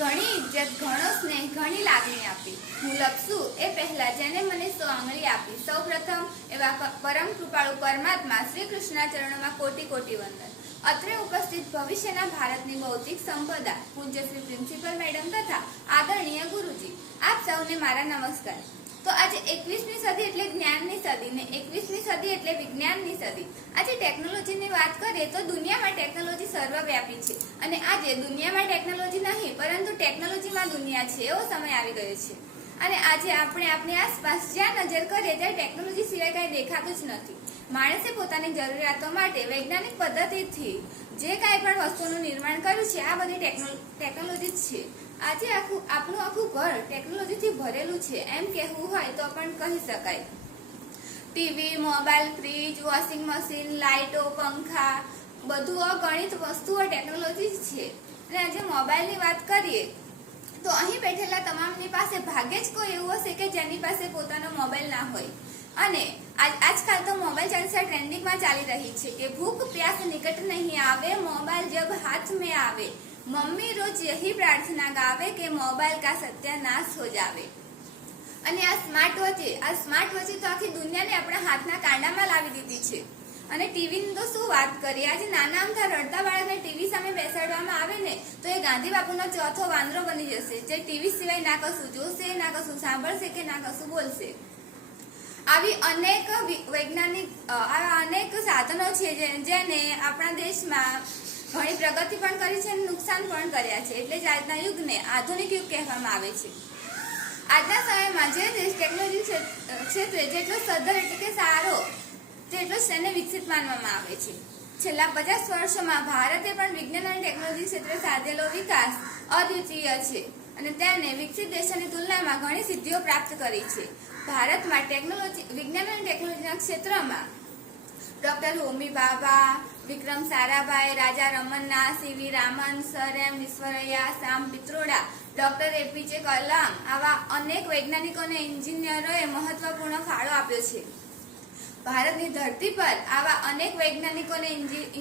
ઘણી ઇજ્જત ઘણો સ્નેહ ઘણી લાગણી આપી. હું લખશું એ પહેલા જેને મને સો આંગળી આપી. સૌ પ્રથમ એવા પરમ કૃપાળુ પરમાત્મા શ્રી કૃષ્ણના ચરણોમાં કોટી કોટી વંદન. અત્રે ઉપસ્થિત ભવિષ્યના ભારતની ભૌતિક સંપદા, પૂજ્ય શ્રી પ્રિન્સિપલ મેડમ તથા આદરણીય ગુરુજી. આપ સૌને મારા નમસ્કાર. તો આજે એકવીસમી સદી એટલે જ્ઞાનની સદી ને એકવીસમી સદી એટલે વિજ્ઞાનની સદી. આજે ટેકનોલોજીની વાત કરીએ તો દુનિયામાં ટેકનોલોજી સર્વવ્યાપી છે અને આજે દુનિયામાં ટેકનોલોજી નહીં, પરંતુ ટેકનોલોજીમાં દુનિયા છે એવો સમય આવી ગયો છે. અને આજે આપણે આપણી આસપાસ જ્યાં નજર કરીએ ત્યાં ટેકનોલોજી સિવાય કાંઈ દેખાતું જ નથી. માણસે પોતાની જરૂરિયાતો માટે વૈજ્ઞાનિક પદ્ધતિથી જે કાંઈ પણ વસ્તુનું નિર્માણ કર્યું છે, આ બધી ટેકનો- ટેકનોલોજી જ છે. આજે આખું આપણું આખું ઘર ટેકનોલોજીથી ભરેલું છે. એમ કહેવું હોય તો પણ કહી શકાય. TV mobile fridge washing machine લાઇટો પંખા, બધું અગણિત વસ્તુઓ ટેકનોલોજી જ છે. અને આજે મોબાઈલની વાત કરીએ, તો અહીં બેઠેલા તમામની પાસે ભાગ્યે જ કોઈ એવું હશે કે જેની પાસે પોતાનો મોબાઈલ ના હોય. અને આજ આજકાલ તો મોબાઈલ ચાલસા ટ્રેન્ડિંગમાં ચાલી રહી છે કે ભૂખ પ્યાસ નિકટ નહીં આવે મોબાઈલ જબ હાથ મેં આવે. મમ્મી રોજ યહી પ્રાર્થના ગાવે કે મોબાઈલ કા સત્યાનાશ હો જાવે. અને આ સ્માર્ટ વોચે આ સ્માર્ટ વોચે તો આખી દુનિયાને આપણા હાથના કાંડામાં લાવી દીધી છે. અને ટીવીની તો શું વાત કરીએ? આજે નાના અમથા રડતા બાળકને ટીવી સામે બેસાડવામાં આવે ને, તો એ ગાંધી બાપુનો ચોથો વાંદરો બની જશે, જે ટીવી સિવાય ના કશું જોશે, ના કશું સાંભળશે કે ના કશું બોલશે. આવી અનેક વૈજ્ઞાનિક આવા અનેક સાધનો છે જેને આપણા દેશમાં ઘણી પ્રગતિ પણ કરી છે અને નુકસાન પણ કર્યા છે. એટલે જ આજના યુગને આધુનિક યુગ કહેવામાં આવે છે. આજના સમયમાં જે દેશ ટેકનોલોજી ક્ષેત્રે જેટલો સદ્ધર એટલે કે સારો તેટલો જ તેને વિકસિત માનવામાં આવે છે. છેલ્લા પચાસ વર્ષોમાં ભારતે પણ વિજ્ઞાન અને ટેકનોલોજી ક્ષેત્રે સાધેલો વિકાસ અદ્વિતીય છે અને તેને વિકસિત દેશોની તુલનામાં ઘણી સિદ્ધિઓ પ્રાપ્ત કરી છે. ભારતમાં ટેકનોલોજી, વિજ્ઞાન અને ટેકનોલોજીના ક્ષેત્રમાં doctor Homi Bhabha Vikram Sarabhai, Raja Ramanna, C V Raman, sir M Visvesvaraya Shyam Pitroda, doctor A P J Kalam આવા અનેક વૈજ્ઞાનિકો અને એન્જિનિયરોએ મહત્વપૂર્ણ ફાળો આપ્યો છે. ભારતની ધરતી પર આવા અનેક વૈજ્ઞાનિકો અને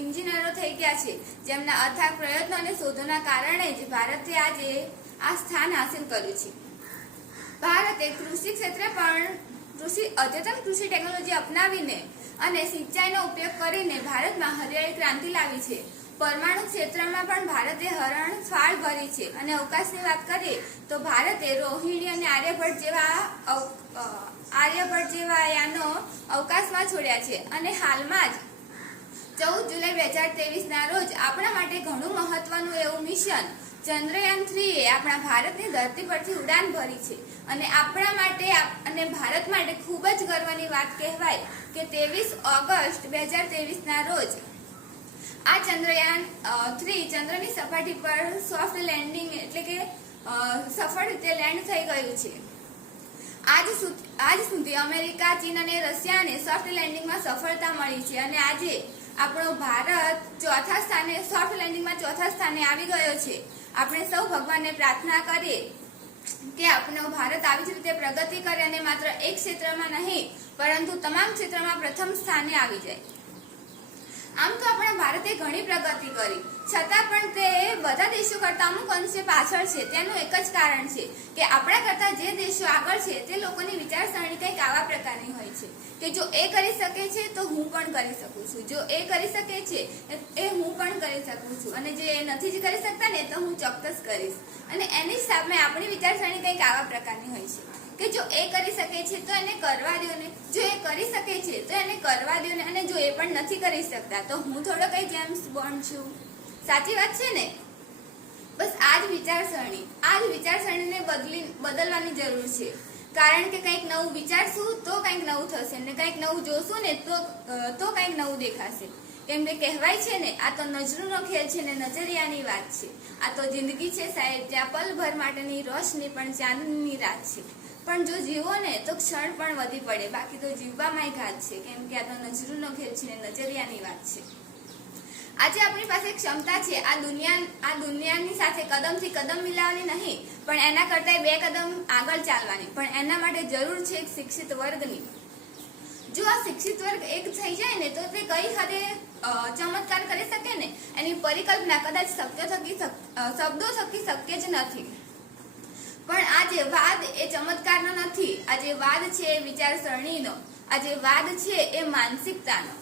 ઇન્જિનિયરો થઈ ગયા છે, જેમના અથાગ પ્રયત્નો અને શોધોના કારણે જ ભારતે આજે આ સ્થાન હાંસિલ કર્યું છે. ભારતે કૃષિ ક્ષેત્રે પણ કૃષિ, અદ્યતન કૃષિ ટેકનોલોજી અપનાવીને અને સિંચાઈનો ઉપયોગ કરીને ભારતમાં હરિયાળી ક્રાંતિ લાવી છે. પરમાણુ ક્ષેત્રમાં પણ ભારતે હરણ ફાળ ભરી છે. અને અવકાશની વાત કરીએ તો ભારતે રોહિણી અને આર્યભટ્ટ જેવા આર્યભટ્ટ જેવા યાનો અવકાશમાં છોડ્યા છે. અને હાલમાં જ ચૌદ જુલાઈ બે હજાર ત્રેવીસના રોજ આપણા માટે ઘણું મહત્વનું એવું મિશન ચંદ્રયાન થ્રી એ આપણા ભારતની ધરતી પરથી ઉડાન ભરી છે. અને આપણા માટે અને ભારત માટે ખૂબ જ ગર્વની વાત કહેવાય કે ત્રેવીસ ઓગસ્ટ બે હજાર ત્રેવીસના રોજ આ ચંદ્રયાન થ્રી ચંદ્રની સપાટી પર સોફ્ટ લેન્ડિંગ એટલે કે સફળ રીતે લેન્ડ થઈ ગયું છે. આજ આજ સુધી અમેરિકા, ચીન અને રશિયાને સોફ્ટ લેન્ડિંગમાં સફળતા મળી છે અને આજે આપણો ભારત ચોથા સ્થાને, સોફ્ટ લેન્ડિંગમાં ચોથા સ્થાને આવી ગયો છે. આપણે સૌ ભગવાનને પ્રાર્થના કરીએ કે આપણો ભારત આવી જ રીતે પ્રગતિ કરે અને માત્ર એક ક્ષેત્રમાં નહીં, પરંતુ તમામ ક્ષેત્રમાં પ્રથમ સ્થાને આવી જાય. આમ તો આપણા ભારતે ઘણી પ્રગતિ કરી. છતાં પણ તે બધા દેશો કરતા અમુક અંશે પાછળ છે. તેનું એક જ કારણ છે કે આપણા કરતા જે દેશો આગળ છે, તે લોકોની વિચારસરણી હોય છે. કે જો એ કરી શકે છે, તો હું પણ કરી શકું છું. જો એ કરી શકે છે, એ- હું પણ કરી શકું છું. અને જે એ નથી જ કરી શકતા ને, તો હું ચોક્કસ કરીશ. અને એની સામે આપણી વિચારસરણી કંઈક આવા પ્રકારની હોય છે. કે જો એ કરી શકે છે, તો એને કરવા દો ને જો એ કરી શકે છે, તો એને કરવા દો ને અને જો એ પણ નથી કરી શકતા, તો હું થોડો કંઈ જેમ્સ બોન્ડ છું. સાચી વાત છે ને? બસ આ જ વિચારસરણી. આ જ વિચારસરણીને બદલી, બદલવાની જરૂર છે. કારણ કે કંઈક નવું વિચારશું તો કંઈક નવું થશે ને કંઈક નવું જોશું ને તો તો કંઈક નવું દેખાશે. કેમ કે કહેવાય છે ને, આ તો નજરનો ખેલ છે ને નજરિયાની વાત છે. આ તો જિંદગી છે સાહેબ જ્યાં પલભર માટેની રોશની પણ ચાંદની રાત છે. પણ જો જીવો ને, તો ક્ષણ પણ વધી પડે. બાકી તો જીવવામાં ઘાત છે. કેમ કે આ તો નજરનો ખેલ છે ને નજરિયાની વાત છે. આજે આપણી પાસે ક્ષમતા છે. આ દુનિયા આ દુનિયાની સાથે કદમથી કદમ મિલાવવાની નહીં, પણ એના કરતા બે કદમ આગળ ચાલવાની. પણ એના માટે જરૂર છે એક શિક્ષિત વર્ગની. જો આ શિક્ષિત વર્ગ એક થઈ જાય ને, તો તે કઈ હદે ચમત્કાર કરી શકે ને? એની પરિકલ્પના કદાચ શક્ય થકી શબ્દો થકી શક્ય જ નથી. પણ આ જે વાદ એ ચમત્કારનો નથી. આ જે વાદ છે એ વિચારસરણીનો. આ જે વાદ છે એ માનસિકતાનો.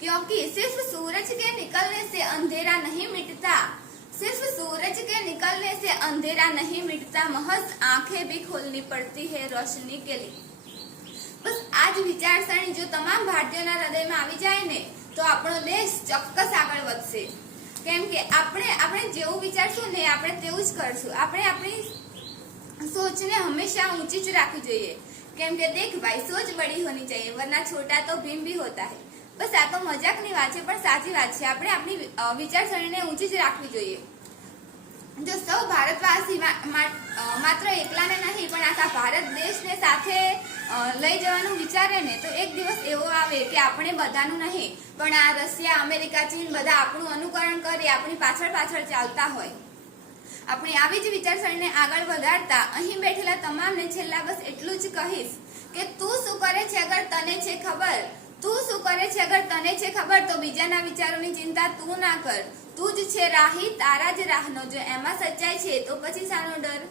क्योंकि सिर्फ सूरज के निकलने से अंधेरा नहीं मिटता सिर्फ सूरज के निकलने से अंधेरा नहीं मिटता महज आंखें भी खोलनी पड़ती है रोशनी के लिए બસ આ જ વિચારસરણી જો તમામ ભારતીયોના હૃદયમાં આવી જાય ને તો આપણો દેશ ચોક્કસ આગળ વધશે કેમ કે આપણે આપણે જેવું વિચારશું ને આપણે તેવું જ કરશું આપણે આપણી सोचने हमेशा ऊंची જ રાખવી જોઈએ કેમ કે દેખ ભાઈ સોચ બડી હોની चाहिए वरना छोटा तो भीम भी होता है બસ આ તો મજાકની વાત છે, પણ સાચી વાત છે. આપણે આપણી વિચારસરણીને ઊંચી જ રાખવી જોઈએ. જો સૌ ભારતવાસી માત્ર એકલાને નહીં, પણ આખા ભારત દેશને સાથે લઈ જવાનું વિચારે ને, તો એક દિવસ એવો આવે કે આપણે બધાનું નહીં, પણ આ રશિયા, અમેરિકા, ચીન બધા આપણું અનુકરણ કરી આપણી પાછળ પાછળ ચાલતા હોય. આપણે આવી જ વિચારસરણીને આગળ વધારતા, અહીં બેઠેલા તમામને છેલ્લા બસ એટલું જ કહીશ કે તું શું કરે છે, અગર તને છે ખબર તું શું કરે છે? અગર તને છે ખબર, તો બીજાના વિચારોની ચિંતા તું ના કર. તું જ છે રાહી, તારા જ રાહનો. જો એમાં સચ્ચાઈ છે, તો પછી શાનો ડર.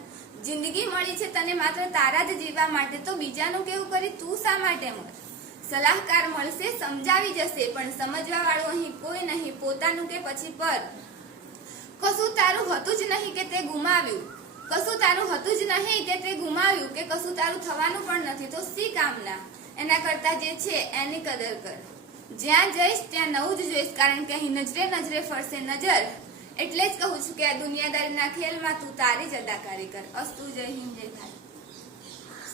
જિંદગી મળી છે તને માત્ર તારા જ જીવવા માટે. તો બીજાનું કેવું કરી? તું શા માટે મર? સલાહકાર મળશે, સમજાવી જશે, પણ સમજવા વાળું અહીં કોઈ નહીં. પોતાનું કે પછી પર. કશું તારું હતું જ નહીં કે તે ગુમાવ્યું. કશું તારું હતું જ નહીં કે તે ગુમાવ્યું કે કશું તારું થવાનું પણ નથી. તો સી કામના? એના કરતા જે છે, એની કદર કર. જ્યાં જઈશ, ત્યાં નવું જ જોઈશ, કારણ કે અહીં નજરે નજરે ફરશે નજર. એટલે જ કહું છું કે આ દુનિયાદારીના ખેલમાં તું તારી જ અદાકારી કર. અસ્તુ જય હિન્દ, જય ભારત.